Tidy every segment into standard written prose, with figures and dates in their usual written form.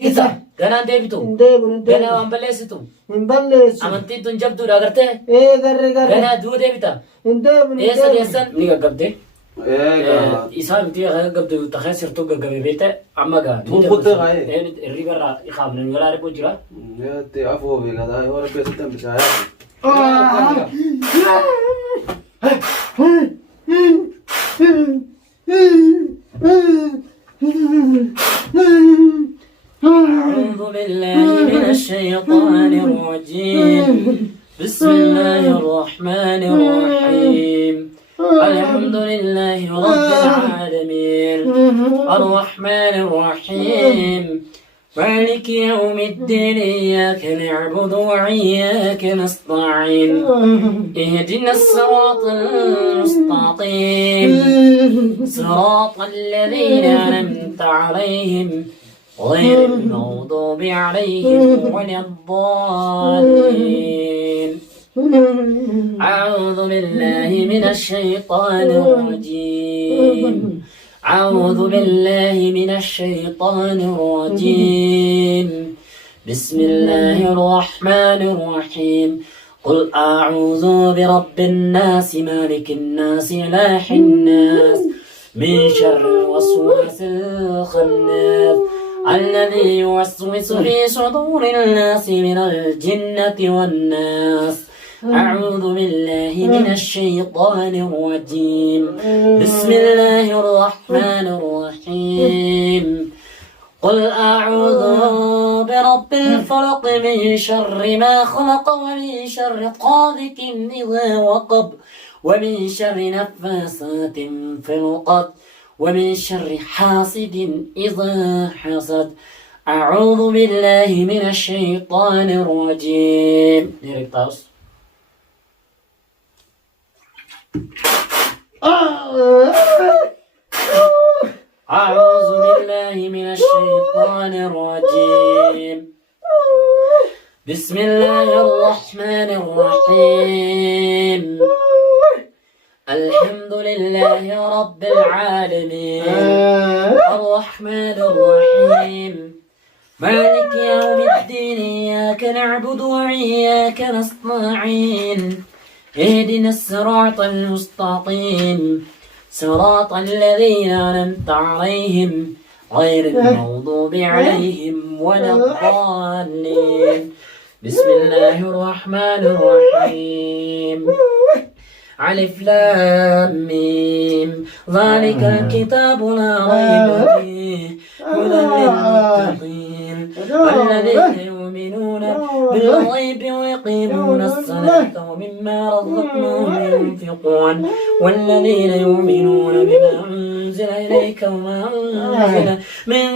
إذا كان عندي بتو كان عم بلسيتو أمانتي تنجبتو داغرتة كان دو دي بتا إيه سديسن نيجا قبدي إسحاق تي قبدي تخسر تو قبي بيته أما قا الريبرا يخابن ولا ربو جرا تي أفو بيلا ده هو ربي ستم بشايع أعوذ بالله من الشيطان الرجيم بسم الله الرحمن الرحيم الحمد لله رب العالمين الرحمن الرحيم مالك يوم الدين إياك نعبد وإياك نستعين اهدنا الصراط المستقيم صراط الذين أنعمت عليهم غير المغضوب عليهم ولا الضالين أعوذ بالله من الشيطان الرجيم أعوذ بالله من الشيطان الرجيم بسم الله الرحمن الرحيم قل أعوذ برب الناس مالك الناس إله الناس من شر الوسواس الخناس الذي يوسوس في صدور الناس من الجنة والناس أعوذ بالله من الشيطان الرجيم بسم الله الرحمن الرحيم قل أعوذ برب الفلق من شر ما خلق ومن شر قاذف إذا وقب ومن شر نفاسات في العقد ومن شر حاسد إذا حسد أعوذ بالله من الشيطان الرجيم أعوذ بالله من الشيطان الرجيم بسم الله الرحمن الرحيم الحمد لله رب العالمين الرحمن الرحيم مالك يوم الدين إياك نعبد وإياك نستعين اهدنا الصراط المستقيم صراط الذين أنعمت عليهم غير المغضوب عليهم ولا الضالين بسم الله الرحمن الرحيم ألف لام ميم ذلك الكتاب لا ريب فيه هدى للمتقين الذين يؤمنون بالغيب ويقيمون الصلاة ومما رزقناهم ينفقون والذين يؤمنون بما أنزل إليك وما أنزل من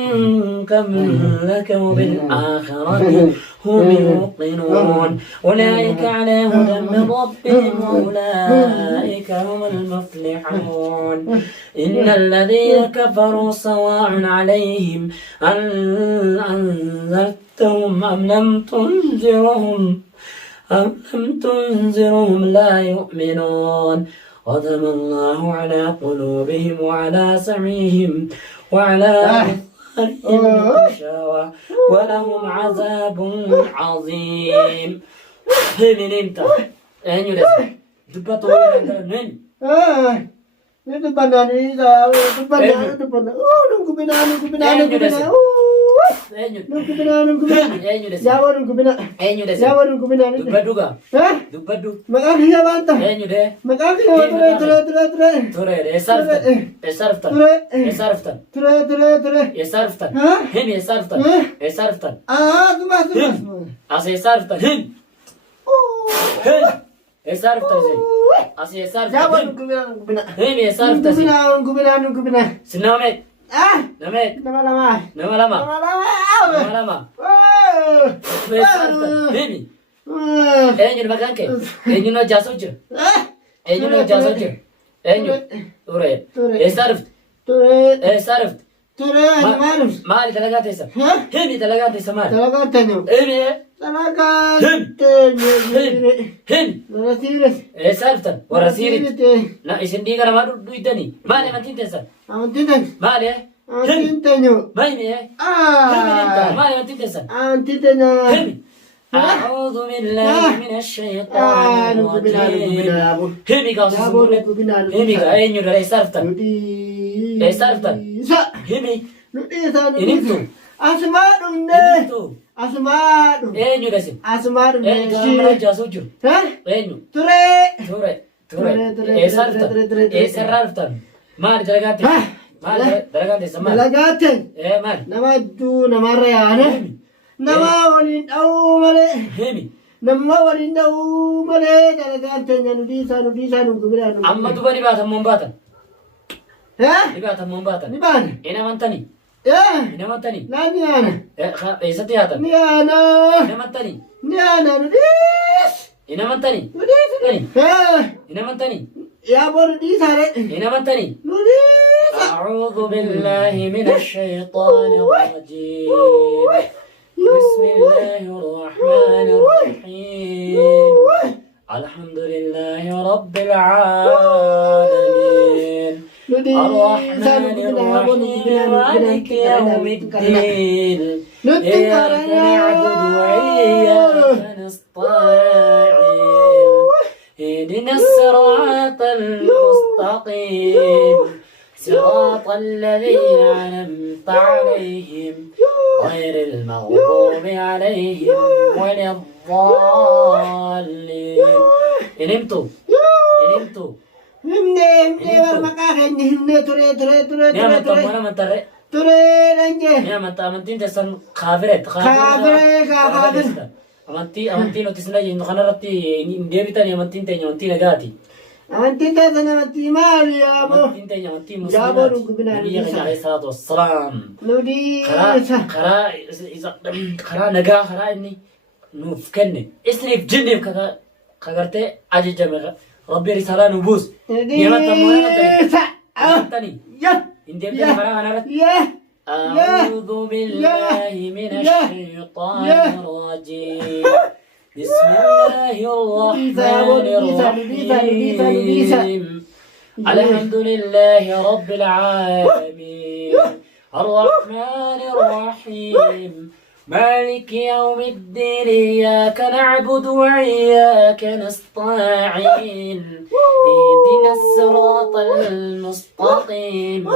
قبلك وبالآخرة هم يوقنون أولئك على هدى من ربهم وأولئك هم المفلحون إن الذين كفروا سواء عليهم أنذرتهم أم لم تنذرهم لا يؤمنون ختم الله على قلوبهم وعلى سمعهم وعلى غشاوة ولهم عذاب عظيم من انت اين يلسل دبتو من Dubbanaan Esarfta zey. Asi esarfta. Hemi esarfta zey. Gubina. Sinamet. Namet. Nama. Nama lama. Esarfta. Hemi. Enyu makan ke. Enyu no jasoje. Enyu. Ture. Esarft. Ture maruf. Mali talagat esa. Hemi talagat esa mali. Talagat tenyo. Hemi. Talagat tenyo. Hemi. Narasiris. Esarfta. Warasirit. Na isin di kana madu duitani. Mali mantin tesa. Amantitan. Mali. Antiin teenyu. Maimi maali amantiin teessan? Antiin teenya. Himi. أعوذ بالله من الشيطان الرجيم هيمي قاصص هيمي أين يرى إسرفتن إسرفتن هيمي إنمتو أسماء إنمتو أسماء أين يرى سين أسماء كاميرا جاسوجو أين توري إسرفتن مال درجات مال درجات سما درجات مال نمدو نمريانه nama waliin dha'uu malee nama waliin dha'uu malee dalagaan teenya nudiisaa nu gubiraan amma duba ni baatan moo hin baatan ni baatan moo hin baatan ni baana hin amantanii hin amantanii naa ni aana eessatti haatan ni aana hin amantanii ni aana nudiis hin amantanii hin amantanii yaa boo nudiisaare hin amantanii nudiisa أعوذ بالله من الشيطان الرجيم بسم الله الرحمن الرحيم الحمد لله رب العالمين الرحمن الرحيم مالك يوم الدين إياك نعبد وإياك نستعين اهدنا الصراط المستقيم صراط الذين أنعمت عليهم غير المغضوب عليهم ولا الضالين نمتوا himne warmaqaa keenya himne ture يا من تمنا من ترى ture lanje يا من تامنتين تسن خافرت kaafire أمانتي نوتسنا ينو خنا رتي نديبتان أمانتين تاني أمانتي نجاتي amantiin taasisa namatti maali yaabo أمانتين تاني أمانتي yaaboo مسلمات dhukkubina نبي عليه الصلاة والسلام nudiisa خرا نجا خرا إني نفكني إسنيف جنب كغرتي أجي ربي رسالة نبوس يا تاني إندي بتاني خرا أنا أعوذ بالله من الشيطان الرجيم بسم الله الرحمن الرحيم الحمد لله رب العالمين الرحمن الرحيم مالك يوم الدين إياك نعبد وإياك نستعين اهدنا الصراط المستقيم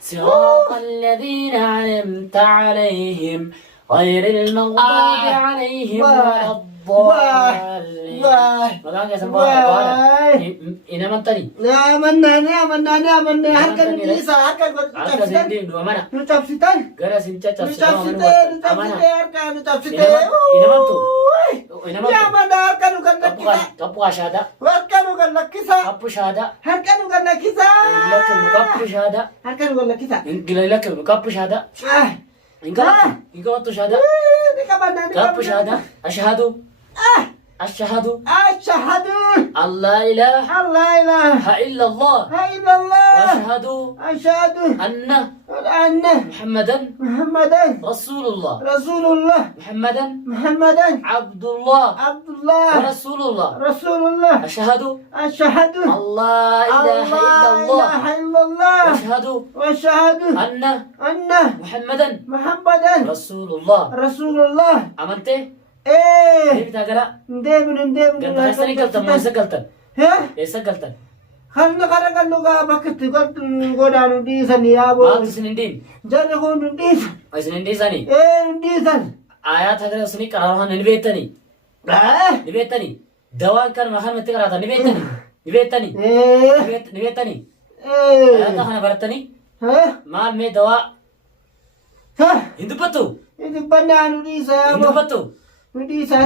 صراط الذين أنعمت عليهم غير المغضوب عليهم ولا الضالين مكانك سمبا إنا منتني amanna harka nudiisa harka harka sindin dua mana nu cabsitan gara sinca cabsita amana harka nu cabsite ina mantu yaa mana harka nu kan lakkisa kapu ashada harka nu kan lakkisa kapu shada harka nu kan lakkisa lakin kapu shada harka nu kan lakkisa ingila lakin kapu shada inga watu shada ni kabana kapu shada ashhadu ashhadu ashhadu an la ilaha alla ilaha إلا الله illa allah وأشهد ashhadu أن anna محمدا muhammadan رسول الله rasulullah muhammadan عبد الله abdullah ورسول الله rasulullah أشهد ashhadu أن لا إله إلا الله ilaha illallah وأشهد واشهد أن anna محمدا muhammadan رسول الله rasulullah أمنت؟ eh كيف تقرأ؟ ndebnu قلت هسه قلتن ما هسه قلتن he هسه قلتن kanna kara kallu ga bakati galtu godanu disan ما yabo تسندين jarre ko disan سندين ساني disan آيات هذا سني كراهن نبيتني نبيتني دواء كان مخان متكراتا نبيتني نبيتني آيات هنا برتني مال में दवा हिंदू पत्तू ఇది bananu disa Hindu yabo पत्तू disa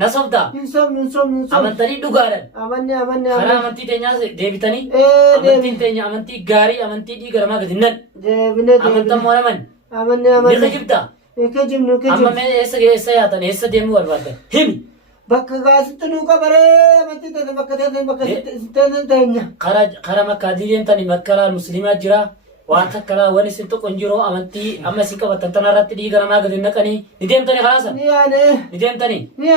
नसबदा insom अमंतरी डुगारन amanne खरा अमंती तेन्या देवितनी अमंती तेन्या अमंती गारी अमंती दी गरमा गदिनन debne अमंता मोरमन amanne निखजिबता ekejimnu अम्मा मैं ऐसे याता ने ऐसे देमु वर्बात him bakka gaasitu ka bare amatti te bakka te tenya खरा मक्का दियन तनी मक्कला मुस्लिमा जिरा वाता कला वनि सिंतो कंजिरो अमंती अम्मा सिंका बतंतना रात्रि दी गरमा गदिन कनी निदेम तनी खलास निदेम तनी या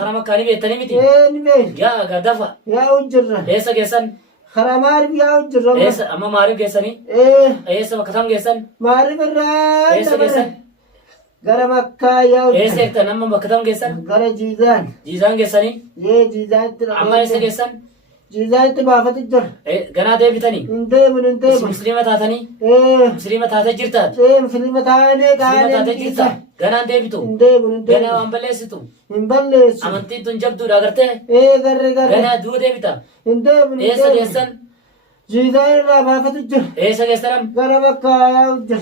खरा मक्का नि बेतनी मिति ni be या गदफा ya ujra ऐसा कैसन karaa maariif yaa'u jirra. Amma maariif geessanii? Eessa bakka tam geessan? Maariif irraa Eessa geessan? gara makkaa yaa'u jirra. Eessa eegtan amma bakka tam geessan? Gara jiizaan. Jiizaan geessanii? Jiizaanitti Amma eessa geessan? Jiizaanitti baafatu jira. Ganaa deebitanii? Hin deemu. Musliima taatanii? Musliima taatee jirtaat? Musliima taanee Musliima taatee jirta? Ganaan deebitu? Hin deemu. Ganaa waan balleessitu? Hin balleessu. Amantiin tun jabduudha agartee? Garre. Ganaa du'u deebita? Hin deemu. Eessa geessan? Jiizaan irraa baafatu jira. Eessa geessan? Gara makkaa yaa'u jira.